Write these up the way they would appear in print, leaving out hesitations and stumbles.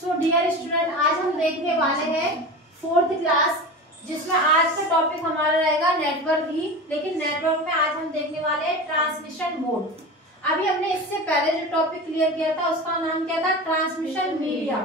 So dear student, आज हम देखने वाले हैं 4th क्लास, जिसमें आज का टॉपिक हमारा रहेगा नेटवर्क ही। लेकिन नेटवर्क में आज हम देखने वाले हैं ट्रांसमिशन मोड। अभी हमने इससे पहले जो टॉपिक क्लियर किया था उसका नाम क्या था? Transmission media.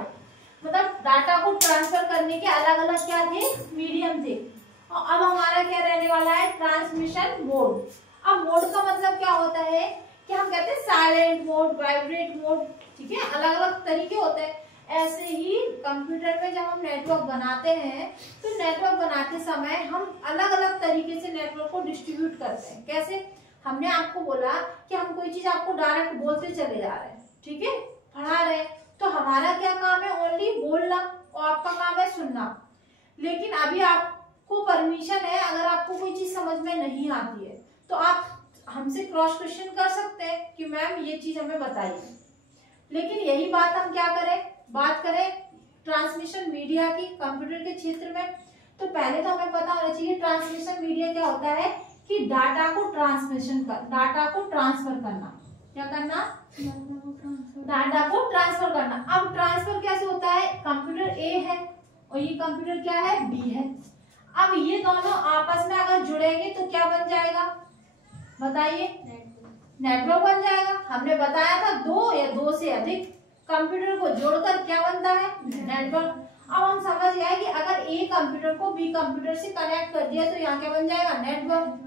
मतलब डाटा को ट्रांसफर करने के अलग अलग क्या थे? मीडियम थे। और अब हमारा क्या रहने वाला है? Transmission mode. अब मोड का मतलब क्या होता है कि हम कहते हैं साइलेंट मोड, वाइब्रेट मोड, ठीक है, अलग अलग तरीके होते हैं। ऐसे ही कंप्यूटर में जब हम नेटवर्क बनाते हैं तो नेटवर्क बनाते समय हम अलग अलग तरीके से नेटवर्क को डिस्ट्रीब्यूट करते हैं। कैसे? हमने आपको बोला कि हम कोई चीज आपको डायरेक्ट बोलते चले जा रहे हैं, ठीक है, पढ़ा रहे हैं, तो हमारा क्या काम है? ओनली बोलना, और आपका काम है सुनना। लेकिन अभी आपको परमिशन है, अगर आपको कोई चीज समझ में नहीं आती है तो आप हमसे क्रॉस क्वेश्चन कर सकते हैं कि मैम ये चीज हमें बताइए। लेकिन यही बात हम क्या करें? बात करें ट्रांसमिशन मीडिया की कंप्यूटर के क्षेत्र में, तो पहले तो हमें पता होना चाहिए ट्रांसमिशन मीडिया क्या होता है कि डाटा को डाटा को ट्रांसफर करना। क्या करना? डाटा को ट्रांसफर करना। अब ट्रांसफर कैसे होता है? कंप्यूटर ए है और ये कंप्यूटर क्या है? बी है। अब ये दोनों आपस में अगर जुड़ेंगे तो क्या बन जाएगा? बताइए। नेटवर्क बन जाएगा। हमने बताया था दो या दो से अधिक कंप्यूटर को जोड़कर क्या बनता है? नेटवर्क। अब हम समझ गए कि अगर ए कंप्यूटर को बी कंप्यूटर से कनेक्ट कर दिया तो यहाँ क्या बन जाएगा? नेटवर्क।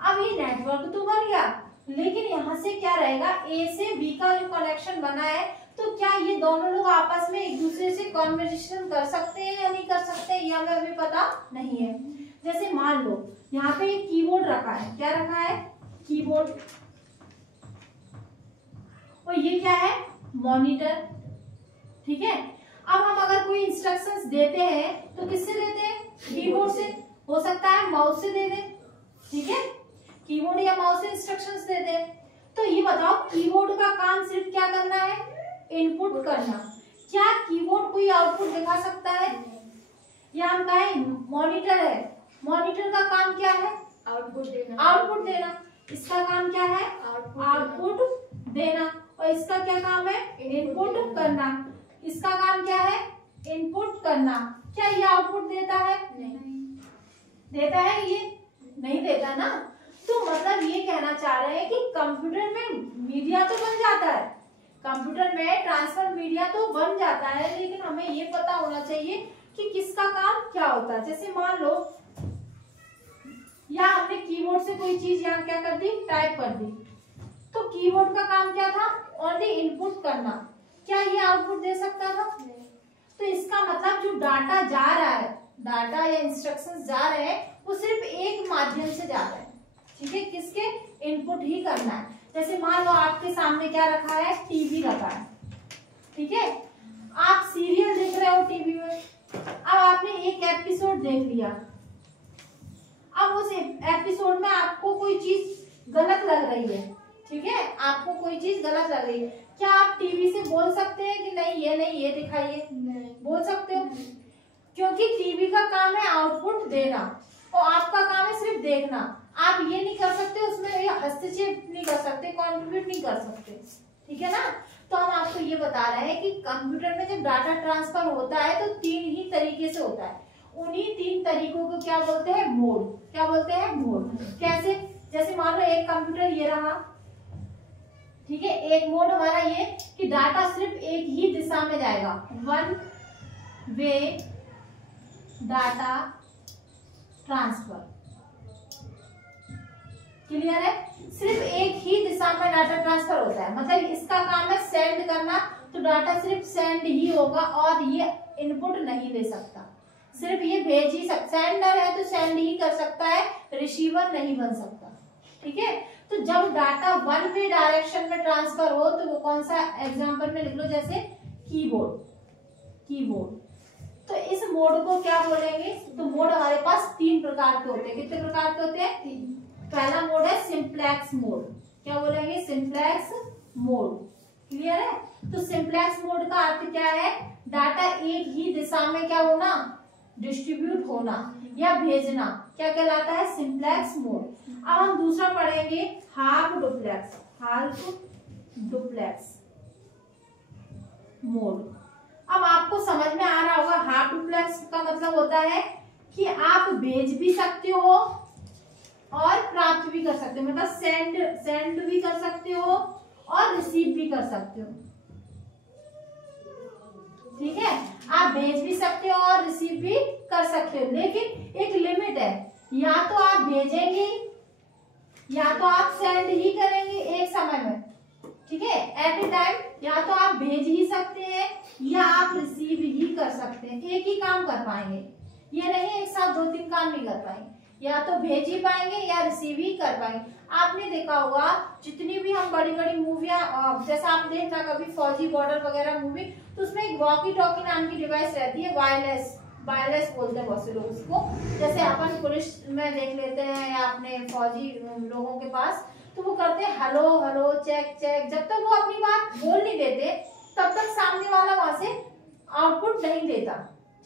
अब ये नेटवर्क तो बन गया, लेकिन यहाँ से क्या रहेगा? ए से बी का जो कनेक्शन बना है, तो क्या ये दोनों लोग आपस में एक दूसरे से कॉन्वर्सेशन कर सकते हैं या नहीं कर सकते, ये हमें अभी पता नहीं है। जैसे मान लो यहाँ पे एक कीबोर्ड रखा है। क्या रखा है? कीबोर्ड। और ये क्या है? मॉनिटर, ठीक है। अब हम अगर कोई इंस्ट्रक्शंस देते हैं तो किससे देते हैं? कीबोर्ड से। हो सकता है माउस से दे दें, ठीक है, कीबोर्ड या माउस से इंस्ट्रक्शंस दे दें। तो ये बताओ, कीबोर्ड का काम सिर्फ क्या करना है? इनपुट करना। क्या कीबोर्ड कोई आउटपुट दिखा सकता है? या हम कहें मॉनिटर है, मॉनिटर का काम क्या है? आउटपुट देना। आउटपुट देना। इसका काम क्या है? आउटपुट देना। और इसका क्या काम है? इनपुट करना। इसका काम क्या है? इनपुट करना। क्या ये आउटपुट देता है? नहीं देता है? ये नहीं देता ना। तो मतलब ये कहना चाह रहे हैं कि कंप्यूटर में मीडिया तो बन जाता है, कंप्यूटर में ट्रांसफर मीडिया तो बन जाता है, लेकिन हमें ये पता होना चाहिए कि किसका काम क्या होता है। जैसे मान लो या हमने कीबोर्ड से कोई चीज यहाँ क्या कर दी? टाइप कर दी, तो कीबोर्ड का काम क्या था? ओनली इनपुट करना। क्या ये आउटपुट दे सकता था? तो इसका मतलब जो डाटा जा रहा है, डाटा या इंस्ट्रक्शंस जा रहे हैं, वो सिर्फ एक माध्यम से जा रहे हैं, ठीक है, किसके? इनपुट ही करना है। जैसे मान लो आपके सामने क्या रखा है? टीवी रखा है, ठीक है, आप सीरियल देख रहे हो टीवी में। अब आपने एक एपिसोड देख लिया, अब उस एपिसोड में आपको कोई चीज गलत लग रही है, ठीक है, आपको कोई चीज गलत लग रही है, क्या आप टीवी से बोल सकते हैं कि नहीं ये दिखाइए? नहीं बोल सकते हो, क्योंकि टीवी का काम है आउटपुट देना और आपका काम है सिर्फ देखना। आप ये नहीं कर सकते, उसमें ये हस्तक्षेप नहीं कर सकते, कॉन्ट्रीब्यूट नहीं कर सकते, ठीक है ना। तो हम आपको ये बता रहे हैं कि कंप्यूटर में जब डाटा ट्रांसफर होता है तो 3 ही तरीके से होता है। उन्हीं 3 तरीकों को क्या बोलते हैं? मोड। क्या बोलते हैं? मोड। कैसे? जैसे मान लो एक कंप्यूटर ये रहा, ठीक है, एक मोड हमारा ये कि डाटा सिर्फ एक ही दिशा में जाएगा, one way data transfer. Clear है? सिर्फ एक ही दिशा में डाटा ट्रांसफर होता है, मतलब इसका काम है सेंड करना, तो डाटा सिर्फ सेंड ही होगा और ये इनपुट नहीं दे सकता, सिर्फ ये भेज ही सकता। सेंडर है तो सेंड ही कर सकता है, रिसीवर नहीं बन सकता, ठीक है। तो जब डाटा वन वे डायरेक्शन में ट्रांसफर हो तो वो कौन सा एग्जांपल में लिख लो, जैसे कीबोर्ड। तो इस मोड को क्या बोलेंगे? तो मोड हमारे पास 3 प्रकार के होते हैं। कितने प्रकार के होते हैं? 3। पहला मोड है सिंप्लेक्स मोड। क्या बोलेंगे? Simplex mode. क्लियर है? तो सिंप्लेक्स मोड का अर्थ क्या है? डाटा एक ही दिशा में क्या होना? डिस्ट्रीब्यूट होना या भेजना, क्या कहलाता है? Simplex mode. अब हम दूसरा पढ़ेंगे हाफ डुप्लेक्स मोड। अब आपको समझ में आ रहा होगा हाफ डुप्लेक्स का मतलब होता है कि आप भेज भी सकते हो और प्राप्त भी कर सकते हो, मतलब सेंड भी कर सकते हो और रिसीव भी कर सकते हो। ठीक है, आप भेज भी सकते हो और रिसीव भी कर सकते हो, लेकिन एक लिमिट है, या तो आप भेजेंगे या तो आप सेंड ही करेंगे एक समय में। ठीक है, एट ए टाइम या तो आप भेज ही सकते हैं या आप रिसीव ही कर सकते हैं, एक ही काम कर पाएंगे। ये नहीं एक साथ 2-3 काम नहीं कर पाएंगे, या तो भेज ही पाएंगे या रिसीव ही कर पाएंगे। आपने देखा होगा जितनी भी हम बड़ी बड़ी मूवियां, जैसा आप देख रहा कभी फौजी बॉर्डर वगैरह मूवी, तो उसमें एक वॉकी टॉकी नाम की डिवाइस रहती है, वायरलेस बोलते हैं बहुत से लोग उसको। जैसे अपन पुलिस में देख लेते हैं या अपने फौजी लोगों के पास, तो वो करते हैं हेलो हेलो चेक चेक, जब तक वो अपनी बात बोल नहीं देते तब तक सामने वाला वहां से आउटपुट नहीं देता।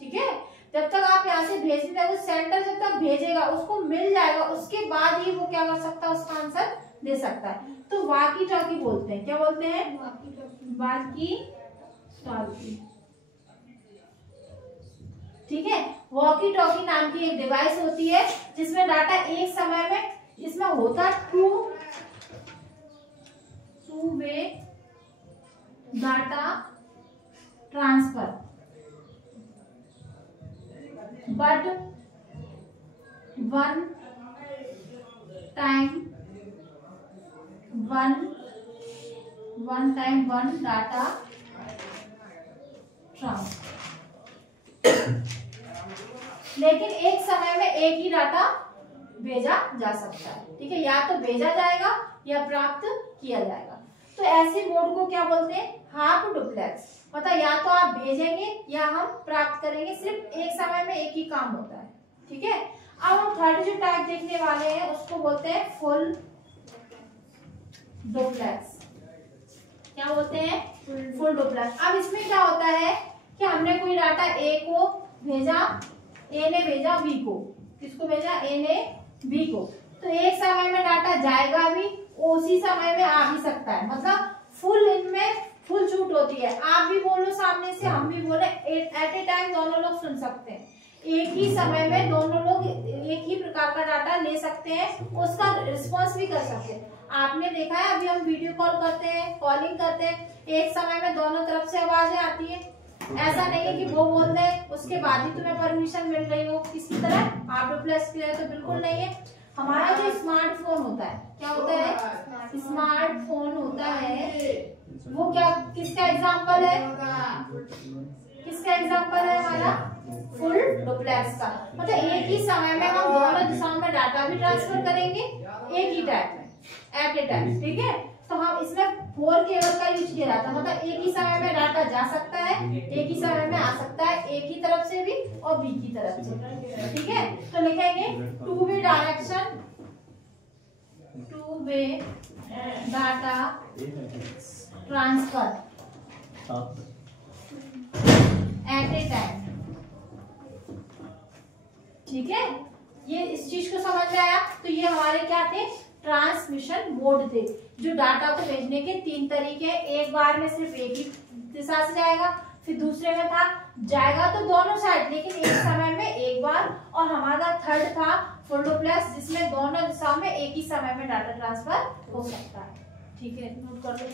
ठीक है, जब तक आप यहाँ से भेज नहीं रहे, सेंटर जब तक भेजेगा उसको मिल जाएगा, उसके बाद ही वो क्या कर सकता है, उसका आंसर दे सकता है। तो वाकी टॉकी बोलते हैं, क्या बोलते हैं, वाकी टॉकी। ठीक है, वॉकी टॉकी नाम की एक डिवाइस होती है जिसमें डाटा एक समय में, इसमें होता to way data transfer, but one time one data transfer. लेकिन एक समय में एक ही डाटा भेजा जा सकता है। ठीक है, या तो भेजा जाएगा या प्राप्त किया जाएगा। तो ऐसे मोड को क्या बोलते हैं, हाफ डुप्लेक्स। मतलब या तो आप भेजेंगे या हम प्राप्त करेंगे, सिर्फ एक समय में एक ही काम होता है। ठीक है, अब हम थर्ड जो टाइप देखने वाले हैं उसको बोलते हैं फुल डुप्लेक्स। क्या बोलते हैं, फुल डुप्लेक्स। अब इसमें क्या होता है कि हमने कोई डाटा ए को भेजा, ए ने भेजा बी को, किसको भेजा, ए ने बी को, तो एक समय में डाटा जाएगा भी, उसी समय में आ भी सकता है। मतलब फुल इनमें फुल छूट होती है, आप भी बोलो सामने से, हम भी बोले, एट ए टाइम दोनों लोग सुन सकते हैं, एक ही समय में दोनों लोग एक ही प्रकार का डाटा ले सकते हैं, उसका रिस्पॉन्स भी कर सकते हैं। आपने देखा है अभी हम वीडियो कॉल करते हैं, कॉलिंग करते हैं, एक समय में दोनों तरफ से आवाजें आती है। ऐसा नहीं है कि वो बोल दे उसके बाद ही तुम्हें परमिशन मिल रही हो, किसी तरह हाफ डुप्लेक्स के लिए तो बिल्कुल नहीं है। हमारा जो स्मार्टफोन होता है, क्या होता है, स्मार्टफोन होता है, वो क्या, किसका एग्जांपल है, किसका एग्जांपल है, हमारा फुल डुप्लेक्स का। मतलब एक ही समय में हम दोनों दिशाओं में डाटा भी ट्रांसफर करेंगे एक ही टाइम में, एट ए टाइम। ठीक है, तो हम इसमें 4 केबल का यूज किया जाता है, मतलब एक ही समय में डाटा जा सकता है, एक ही समय में आ सकता है, एक ही तरफ से भी और बी की तरफ से। ठीक है, तो लिखेंगे two way direction, two way data transfer at a time. ठीक है, ये इस चीज को समझ में आया। तो ये हमारे क्या थे, ट्रांसमिशन मोड थे, जो डाटा को भेजने के 3 तरीके हैं। एक बार में सिर्फ एक ही दिशा से जाएगा, फिर दूसरे में था जाएगा तो दोनों साइड लेकिन एक समय में एक बार, और हमारा थर्ड था फुल डुप्लेक्स जिसमें दोनों दिशाओं में एक ही समय में डाटा ट्रांसफर हो सकता है। ठीक है, नोट कर लो।